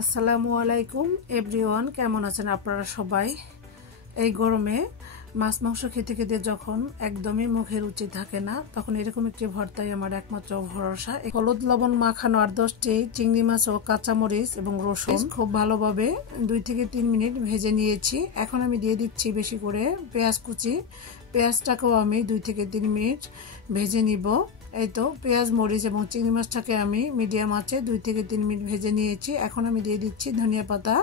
আসসালামু আলাইকুম এভরিওয়ান, কেমন আছেন আপনারা সবাই? এই গরমে মাছ মাংস খেতে খেতে যখন একদমই মুখে রুচি থাকে না, তখন এরকম একটি ভর্তাই আমার একমাত্র ভরসা। হলুদ লবণ মাখানো 8-10টি চিংড়ি মাছ ও কাঁচামরিচ এবং রসুন খুব ভালোভাবে 2 থেকে 3 মিনিট ভেজে নিয়েছি। এখন আমি দিয়ে দিচ্ছি বেশি করে পেঁয়াজ কুচি। পেঁয়াজটাকেও আমি 2 থেকে 3 মিনিট ভেজে নিব। এই তো পেঁয়াজ মরিচ এবং চিংড়ি মাছটাকে আমি মিডিয়াম আঁচে 2 থেকে 3 মিনিট ভেজে নিয়েছি। এখন আমি দিয়ে দিচ্ছি ধনিয়া পাতা।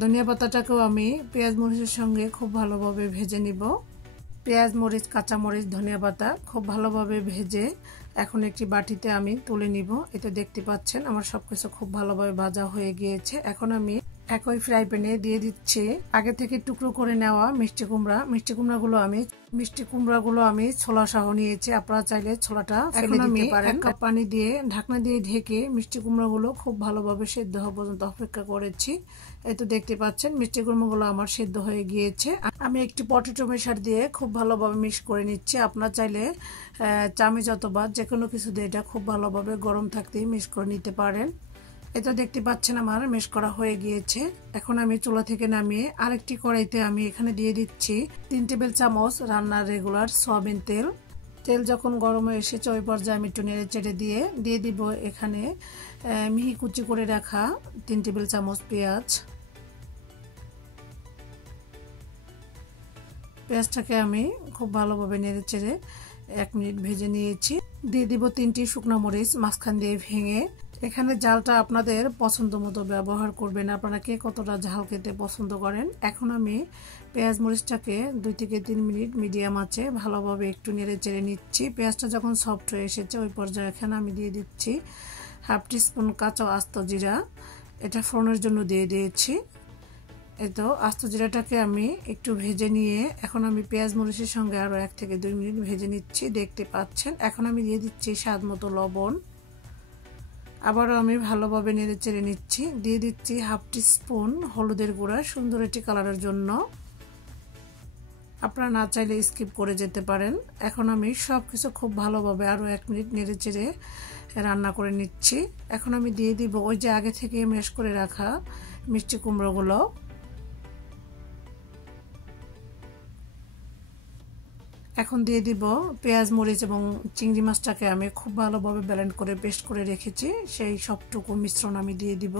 ধনিয়া পাতাটাকেও আমি পেঁয়াজ মরিচের সঙ্গে খুব ভালোভাবে ভেজে নিব। পেঁয়াজ মরিচ কাঁচামরিচ ধনিয়া পাতা খুব ভালোভাবে ভেজে এখন একটি বাটিতে আমি তুলে নিব। এটা দেখতে পাচ্ছেন আমার সবকিছু খুব ভালোভাবে ভাজা হয়ে গিয়েছে। এখন আমি একই ফ্রাই প্যানে দিয়ে দিচ্ছি আগে থেকে টুকরো করে নেওয়া মিষ্টি কুমড়া। মিষ্টি কুমড়াগুলো আমি ছোলা সহ নিয়েছি, আপনারা চাইলে ছোলাটা ফেলে দিতে পারেন। পানি দিয়ে ঢাকনা দিয়ে ঢেকে মিষ্টি কুমড়াগুলো খুব ভালোভাবে সেদ্ধ হওয়া পর্যন্ত অপেক্ষা করেছি। এই তো দেখতে পাচ্ছেন মিষ্টি কুমড়াগুলো আমার সেদ্ধ হয়ে গিয়েছে। আমি একটি পটেটো মেশার দিয়ে খুব ভালোভাবে মিক্স করে নিচ্ছি। আপনারা চাইলে চামচ অথবা যে কোনো কিছু দিয়ে এটা খুব ভালোভাবে গরম থাকতেই মিক্স করে নিতে পারেন। এটা দেখতে পাচ্ছেন আমার মেশ করা হয়ে গিয়েছে। এখন আমি চুলা থেকে নামিয়ে আরেকটি কড়াইতে আমি এখানে দিয়ে দিচ্ছি 3 টেবিল চামচ রান্নার রেগুলার সয়াবিন তেল। তেল যখন গরম হয়ে এসেছে ওই পর্যায়ে আমি একটু নেড়ে চেড়ে দিয়ে দিব এখানে মিহি কুচি করে রাখা 3 টেবিল চামচ পেঁয়াজ। পেঁয়াজটাকে আমি খুব ভালোভাবে নেড়ে চেড়ে 1 মিনিট ভেজে নিয়েছি। দিয়ে দিব 3টি শুকনো মরিচ মাঝখান দিয়ে ভেঙে। এখানে ঝালটা আপনাদের পছন্দ মতো ব্যবহার করবেন, আপনারা কে কতটা ঝাল খেতে পছন্দ করেন। এখন আমি পেঁয়াজ মরিচটাকে 2 থেকে 3 মিনিট মিডিয়াম আঁচে ভালোভাবে একটু নেড়ে চেড়ে নিচ্ছি। পেঁয়াজটা যখন সফট হয়ে এসেছে ওই পর্যায়ে এখানে আমি দিয়ে দিচ্ছি 1/2 টিস্পুন কাঁচা আস্ত জিরা। এটা ফোড়নের জন্য দিয়ে দিয়েছি। এই তো আস্ত জিরাটাকে আমি একটু ভেজে নিয়ে এখন আমি পেঁয়াজ মরিচের সঙ্গে আরও 1 থেকে 2 মিনিট ভেজে নিচ্ছি, দেখতে পাচ্ছেন। এখন আমি দিয়ে দিচ্ছি স্বাদ মতো লবণ। আবারও আমি ভালোভাবে নেড়ে চেড়ে নিচ্ছি। দিয়ে দিচ্ছি 1/2 টিস্পুন হলুদের গুঁড়া সুন্দর একটি কালারের জন্য। আপনারা না চাইলে স্কিপ করে যেতে পারেন। এখন আমি সবকিছু খুব ভালোভাবে আরও 1 মিনিট নেড়ে চেড়ে রান্না করে নিচ্ছি। এখন আমি দিয়ে দিব ওই যে আগে থেকে ম্যাশ করে রাখা মিষ্টি কুমড়োগুলো। এখন দিয়ে দিব পেঁয়াজ মরিচ এবং চিংড়ি মাছটাকে আমি খুব ভালোভাবে ব্লেন্ড করে পেস্ট করে রেখেছি, সেই সবটুকু মিশ্রণ আমি দিয়ে দিব।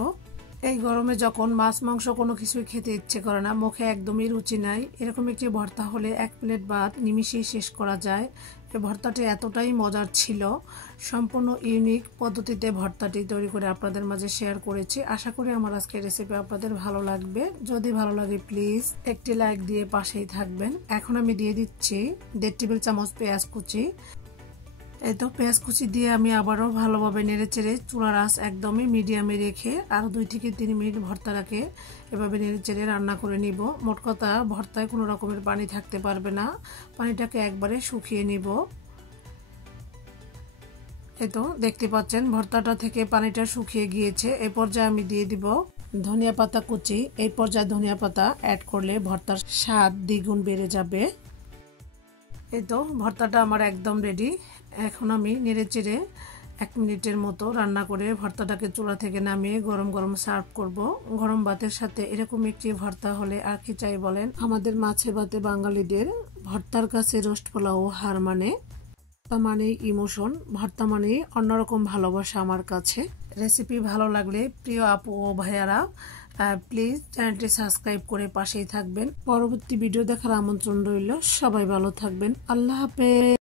এই গরমে যখন মাছ মাংস কোনো কিছুই খেতে ইচ্ছে করে না, মুখে একদমই রুচি নাই, এরকম একটি ভর্তা হলে 1 প্লেট ভাত নিমিশেই শেষ করা যায়। এই ভর্তাটি এতটাই মজার ছিল, সম্পূর্ণ ইউনিক পদ্ধতিতে ভর্তাটি তৈরি করে আপনাদের মাঝে শেয়ার করেছি। আশা করি আমার আজকের রেসিপি আপনাদের ভালো লাগবে। যদি ভালো লাগে প্লিজ একটি লাইক দিয়ে পাশেই থাকবেন। এখন আমি দিয়ে দিচ্ছি 1.5 টেবিল চামচ পেঁয়াজ কুচি। এই তো পেঁয়াজ কুচি দিয়ে আমি আবারও ভালোভাবে নেড়ে চেড়ে চুলার আঁচ একদমই মিডিয়ামে রেখে আরও 2 থেকে 3 মিনিট ভর্তাটাকে এভাবে নেড়ে চেড়ে রান্না করে নিব। মোট কথা ভর্তায় কোনো রকমের পানি থাকতে পারবে না, পানিটাকে একবারে শুকিয়ে নিব। এই তো দেখতে পাচ্ছেন ভর্তাটা থেকে পানিটা শুকিয়ে গিয়েছে। এই পর্যায়ে আমি দিয়ে দিব ধনিয়া পাতা কুচি। এই পর্যায়ে ধনিয়া পাতা অ্যাড করলে ভর্তার স্বাদ দ্বিগুণ বেড়ে যাবে। এই তো ভর্তাটা আমার একদম রেডি। এখন আমি নেড়ে চেড়ে 1 মিনিটের মতো রান্না করে ভর্তাটাকে চুলা থেকে নামিয়ে গরম গরম সার্ভ করব। গরম ভাতের সাথে এরকম একটি ভর্তা হলে আর কি চাই বলেন। আমাদের মাছে ভাতে বাঙালিদের ভর্তার কাছে রোস্ট পোলাও হার মানে। ভর্তা মানে ইমোশন, ভর্তা মানে অন্যরকম ভালোবাসা আমার কাছে। রেসিপি ভালো লাগলে প্রিয় আপু ও ভাইয়ারা প্লিজ চ্যানেলটি সাবস্ক্রাইব করে পাশেই থাকবেন। পরবর্তী ভিডিও দেখার আমন্ত্রণ রইল। সবাই ভালো থাকবেন। আল্লাহ হাফেজ।